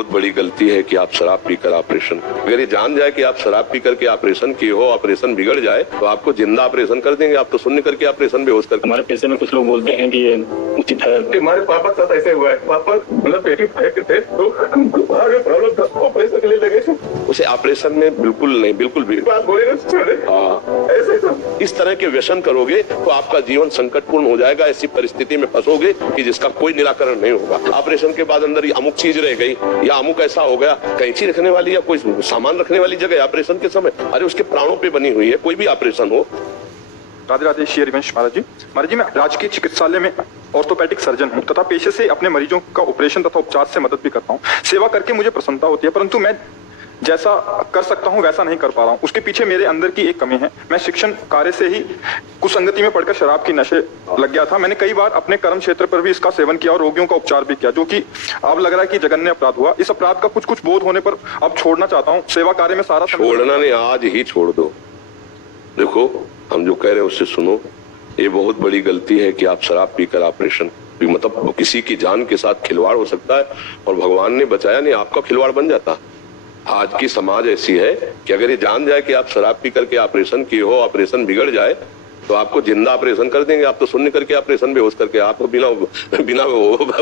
बहुत बड़ी गलती है कि आप शराब पीकर ऑपरेशन, अगर ये जान जाए कि आप शराब पी करके ऑपरेशन किए हो, ऑपरेशन बिगड़ जाए तो आपको जिंदा ऑपरेशन कर देंगे। आप तो शून्य करके ऑपरेशन बेहोश कर। हमारे पैसे में कुछ लोग बोलते हैं कि ये उचित है। हमारे पापा के साथ ऐसे हुआ है। पापा मतलब पेटी फेंक थे तो प्रॉब्लम था, ऑपरेशन के लिए लगे। उसे ऑपरेशन में बिल्कुल नहीं, बिल्कुल भी बात बोलेगा। हाँ ऐसे तो इस तरह के व्यसन करोगे तो आपका जीवन संकटपूर्ण हो जाएगा। ऐसी परिस्थिति में फंसोगे कि जिसका कोई निराकरण नहीं होगा। ऑपरेशन के बाद अंदर अमुक चीज रह गई या अमुक ऐसा हो गया, कैंची रखने वाली या कोई सामान रखने वाली जगह ऑपरेशन के समय, अरे उसके प्राणों पे बनी हुई है। कोई भी ऑपरेशन हो। राधे राधे। श्री हरिवंश महाराज जी, मैं राजकीय चिकित्सालय में ऑर्थोपेडिक सर्जन हूँ तथा पेशे से अपने मरीजों का ऑपरेशन तथा उपचार से मदद भी करता हूँ। सेवा करके मुझे प्रसन्नता होती है, परंतु मैं जैसा कर सकता हूँ वैसा नहीं कर पा रहा हूँ। उसके पीछे मेरे अंदर की एक कमी है। मैं शिक्षण कार्य से ही कुसंगति में पड़कर शराब की नशे लग गया था। मैंने कई बार अपने कर्म क्षेत्र पर भी इसका सेवन किया और रोगियों का उपचार भी किया, जो कि अब लग रहा है कि जघन्य अपराध हुआ। इस अपराध का कुछ बोध होने पर अब छोड़ना चाहता हूँ। सेवा कार्य में सारा छोड़ना नहीं, आज ही छोड़ दो। देखो हम जो कह रहे हैं उससे सुनो। ये बहुत बड़ी गलती है कि आप शराब पीकर ऑपरेशन, मतलब किसी की जान के साथ खिलवाड़ हो सकता है और भगवान ने बचाया नहीं, आपका खिलवाड़ बन जाता। आज की समाज ऐसी है कि अगर ये जान जाए कि आप शराब पी करके ऑपरेशन किए हो, ऑपरेशन बिगड़ जाए तो आपको जिंदा ऑपरेशन कर देंगे। आप तो शून्य करके ऑपरेशन बेहोश करके, आपको बिना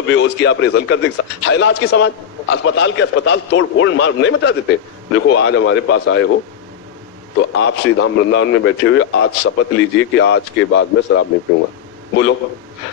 बेहोश की ऑपरेशन कर देंगे। है ना आज की समाज। अस्पताल के अस्पताल तोड़ फोड़ मार नहीं मचा देते। देखो आज हमारे पास आए हो तो आप श्री धाम वृंदावन में बैठे हुए आज शपथ लीजिए कि आज के बाद मैं शराब नहीं पीऊंगा। बोलो,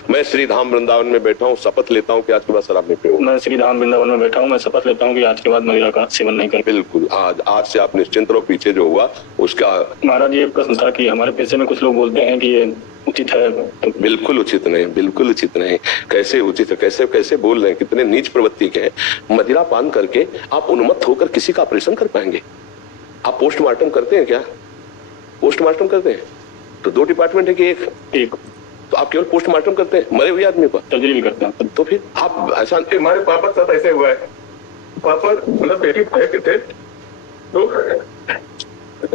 मैं श्री धाम वृंदावन में बैठा हूँ, शपथ लेता हूँ कि आज के बाद शराब नहीं पीऊंगा। मैं श्री धाम वृंदावन में बैठा हूँ, मैं शपथ लेता हूँ कि आज के बाद मदिरा का सेवन नहीं करूंगा। बिल्कुल, आज से आप निश्चिंत रहो। पीछे जो हुआ उसका महाराज ये प्रश्न था कि हमारे पैसे में कुछ लोग बोलते हैं कि ये उचित है। बिल्कुल उचित नहीं, बिल्कुल उचित नहीं। कैसे उचित है, कैसे कैसे बोल रहे हैं, कितने नीच प्रवृत्ति के हैं। मदिरा पान करके आप उन्मत्त होकर किसी का ऑपरेशन कर पाएंगे? आप पोस्टमार्टम करते हैं क्या? पोस्टमार्टम करते हैं तो दो डिपार्टमेंट है कि एक तो आप केवल पोस्टमार्टम करते हैं मरे हुए आदमी पर, सर्जरी भी करते हैं। तो फिर आप ऐसा। हमारे पापा के साथ ऐसे हुआ है। पापा मतलब पेटी फेंक थे तो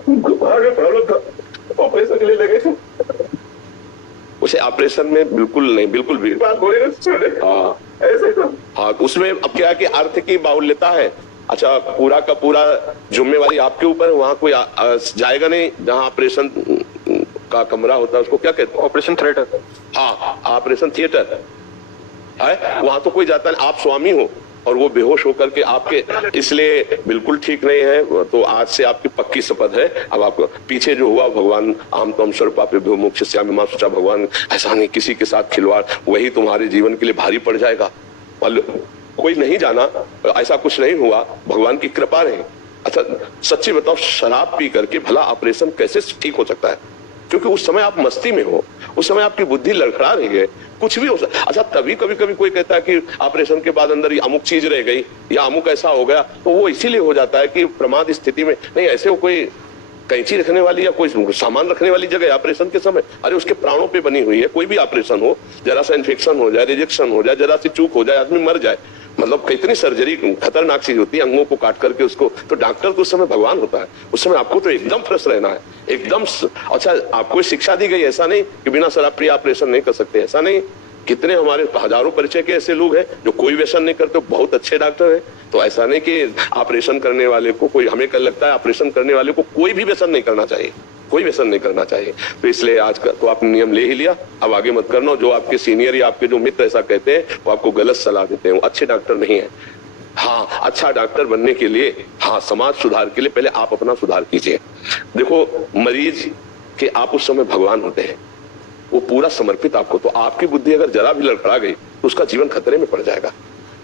प्रॉब्लम था, ऑपरेशन के लिए लगे। उसे ऑपरेशन में बिल्कुल नहीं, बिल्कुल भी बात बोलेगा। हाँ ऐसे तो हाँ। उसमें अब क्या है कि अर्थ की बाहुल्यता है। अच्छा, पूरा का पूरा जिम्मेवारी आपके ऊपर है। वहां कोई जाएगा नहीं जहां ऑपरेशन का कमरा होता है, उसको क्या कहते हैं? Operation theatre. हाँ, ऑपरेशन थिएटर है। वहां तो कोई जाता नहीं। आप स्वामी हो और वो बेहोश होकर के आपके, इसलिए बिल्कुल ठीक नहीं है। तो आज से आपकी पक्की शपथ है। अब आपको पीछे जो हुआ, भगवान आम तम स्वरूपाभ्यो मोक्ष श्याम मां सोचा, भगवान ऐसा नहीं, किसी के साथ खिलवाड़ वही तुम्हारे जीवन के लिए भारी पड़ जाएगा। कोई नहीं जाना, ऐसा कुछ नहीं हुआ, भगवान की कृपा रही। अच्छा सच्ची बताओ, शराब पी करके भला ऑपरेशन कैसे ठीक हो सकता है? क्योंकि उस समय आप मस्ती में हो, उस समय आपकी बुद्धि लड़खड़ा रही है, कुछ भी हो सकता। अच्छा तभी कभी कोई कहता है कि ऑपरेशन के बाद अंदर अमुक चीज रह गई या अमुक ऐसा हो गया, तो वो इसीलिए हो जाता है कि प्रमाद स्थिति में नहीं। ऐसे वो कोई कैंची रखने वाली या कोई सामान रखने वाली जगह ऑपरेशन के समय, अरे उसके प्राणों पे बनी हुई है। कोई भी ऑपरेशन हो, जरा सा इन्फेक्शन हो जाए, रिजेक्शन हो जाए, जरा सी चूक हो जाए, आदमी मर जाए। मतलब कितनी सर्जरी खतरनाक चीज होती है, अंगों को काट करके उसको। तो डॉक्टर तो उस समय भगवान होता है। उस समय आपको तो एकदम फ्रेश रहना है, एकदम। अच्छा आपको शिक्षा दी गई, ऐसा नहीं कि बिना शराब पिए ऑपरेशन नहीं कर सकते, ऐसा नहीं। कितने हमारे हजारों परिचय के ऐसे लोग हैं जो कोई व्यसन नहीं करते, बहुत अच्छे डॉक्टर हैं। तो ऐसा नहीं कि ऑपरेशन करने वाले को कोई, हमें कल लगता है ऑपरेशन करने वाले को कोई भी व्यसन नहीं करना चाहिए, कोई व्यसन नहीं करना चाहिए। तो इसलिए आज का तो आपने नियम ले ही लिया, अब आगे मत करना। जो आपके सीनियर या आपके जो मित्र ऐसा कहते हैं वो आपको गलत सलाह देते हैं, वो अच्छे डॉक्टर नहीं है। हाँ, अच्छा डॉक्टर बनने के लिए, हाँ समाज सुधार के लिए पहले आप अपना सुधार कीजिए। देखो मरीज के आप उस समय भगवान होते हैं, वो पूरा समर्पित आपको। तो आपकी बुद्धि अगर जरा भी लड़खड़ा गई तो उसका जीवन खतरे में पड़ जाएगा।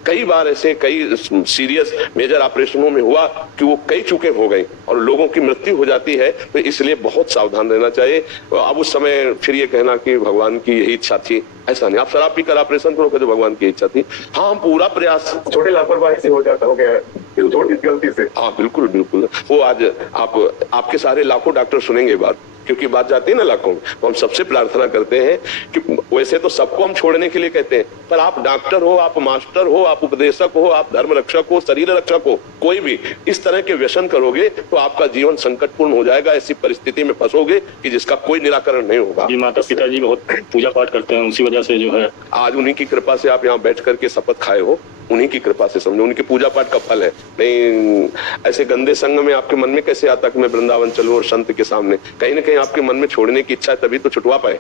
कई बार ऐसे कई सीरियस मेजर ऑपरेशनों में हुआ कि वो कई चूकें हो गई और लोगों की मृत्यु हो जाती है। तो इसलिए बहुत सावधान रहना चाहिए। अब उस समय फिर ये कहना कि भगवान की यही इच्छा थी, ऐसा नहीं। आप शराब पीकर ऑपरेशन करो तो भगवान की इच्छा थी। हाँ, हम पूरा प्रयास, छोटे लापरवाही से हो जाता, हो गया छोटी गलती से। हाँ बिल्कुल बिल्कुल। वो आज आपके सारे लाखों डॉक्टर सुनेंगे बात, क्योंकि बात जाती है ना लाखों में। तो हम सबसे प्रार्थना करते हैं कि वैसे तो सबको हम छोड़ने के लिए कहते हैं, पर आप डॉक्टर हो, आप मास्टर हो, आप उपदेशक हो, आप धर्म रक्षक हो, शरीर रक्षक हो, कोई भी इस तरह के व्यसन करोगे तो आपका जीवन संकटपूर्ण हो जाएगा। ऐसी परिस्थिति में फंसोगे कि जिसका कोई निराकरण नहीं होगा। माता पिताजी बहुत पूजा पाठ करते हैं, उसी वजह से जो है आज उन्हीं की कृपा से आप यहाँ बैठ करके शपथ खाए हो। उन्हीं की कृपा से समझो, उनकी पूजा पाठ का फल है। नहीं ऐसे गंदे संग में आपके मन में कैसे आता कि मैं वृंदावन चलूं और संत के सामने? कहीं ना कहीं आपके मन में छोड़ने की इच्छा है, तभी तो छुटवा पाए,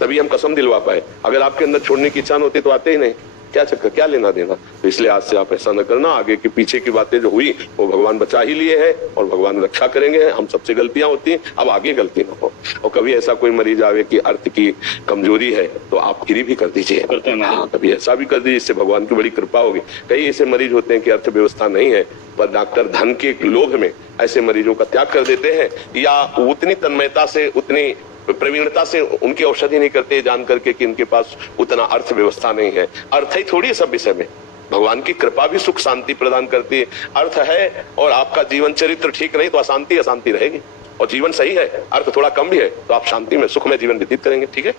तभी हम कसम दिलवा पाए। अगर आपके अंदर छोड़ने की इच्छा न होती तो आते ही नहीं। क्या चक्कर, क्या लेना देना? तो इसलिए आज से आप ऐसा न करना। आगे की पीछे की बातें जो हुई वो भगवान बचा ही लिए हैं और भगवान रक्षा करेंगे। हम सबसे गलतियां होती हैं, अब आगे गलती ना हो। और कभी ऐसा कोई मरीज आवे कि अर्थ की कमजोरी है तो आप फ्री भी कर दीजिए। करते हैं हाँ, कभी ऐसा भी कर दीजिए, इससे भगवान की बड़ी कृपा होगी। कई ऐसे मरीज होते हैं कि अर्थव्यवस्था नहीं है, पर डॉक्टर धन के लोभ में ऐसे मरीजों का त्याग कर देते हैं, या उतनी तन्मयता से, उतनी प्रवीणता से उनकी औषधि नहीं करते, जान करके कि इनके पास उतना अर्थव्यवस्था नहीं है। अर्थ ही थोड़ी सब विषय में, भगवान की कृपा भी सुख शांति प्रदान करती है। अर्थ है और आपका जीवन चरित्र ठीक नहीं तो अशांति अशांति रहेगी, और जीवन सही है, अर्थ थोड़ा कम भी है तो आप शांति में सुख में जीवन व्यतीत करेंगे। ठीक है।